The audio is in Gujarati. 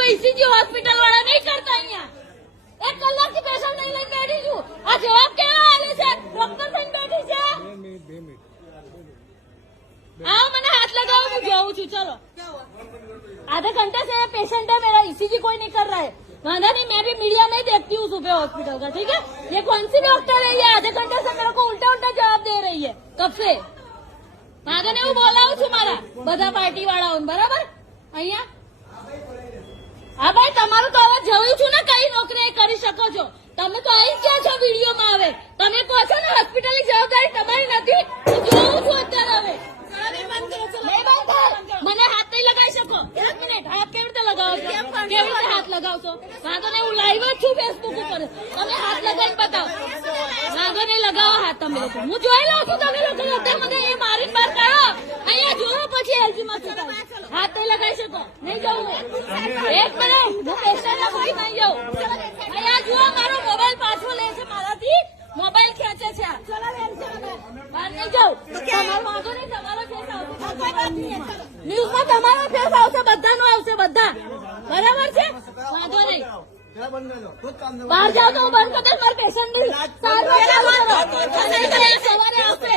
તો ઈસીજી હોસ્પિટલ વાળા નહીં કરતા અહીંયા 1 કલાકથી પેશન્ટ નહીં લઈને બેઠી છું આ જવાબ કેવો આવે છે ડોક્ટર થઈને બેઠી છે आओ मैंने हाथ लगाओ मैं जाऊँ चलो आधे घंटे से पेशेंट है मेरा ईसीजी कोई नहीं कर रहा है वादा नहीं मैं भी मीडिया में देखती हूँ सुबह हॉस्पिटल का ठीक है ये कौन सी डॉक्टर है ये आधे घंटे से मेरे को उल्टा उल्टा जवाब दे रही है कब से वादा ने वो बोला हूँ मारा बधा पार्टी वाला बराबर अहिया हाँ भाई તમારું તો હવે જોયું છું ને કઈ નોકરી કરી શકો છો તમે તો આવી ક્યાં છો વિડીયોમાં આવે તમે કહો છો ને હોસ્પિટલની જવાબદારી તમારી નથી હું જોઉં છું અત્યારે હવે મને હાથ નહીં લગાવી શકો 1 મિનિટ હાથ કેવી રીતે લગાવો છો કેવી રીતે હાથ લગાવશો વાંધો નહીં હું લાઈવ જ છું ફેસબુક ઉપર તમે હાથ લગાવીને બતાવો વાંધો નહીં લગાવો હાથ તમે લોકો હું જોઈ લઉં છું તમે લોકો અત્યારે મને એ મારીને બહાર કાઢો અહીંયા જોયો પછી એલજીમાં હાથ નહીં લગાવી શકો નહીં જવું 1 મિનિટ હું પેશન્ટ કોઈ નહીં જાઉં અહીંયા જુઓ મારો મોબાઈલ પાછો લે છે મારાથી મોબાઈલ ખેંચે છે બહાર નહીં જાઉં તમારો વાંધો નહીં તમારો ફેસ આવશે ન્યૂઝમાં તમારો ફેસ આવશે બધાનો આવશે બધા બરાબર છે વાંધો નહીં બહાર જાઓ તો હું બંધ કરી મારા પેશન્ટ સવારે આવશે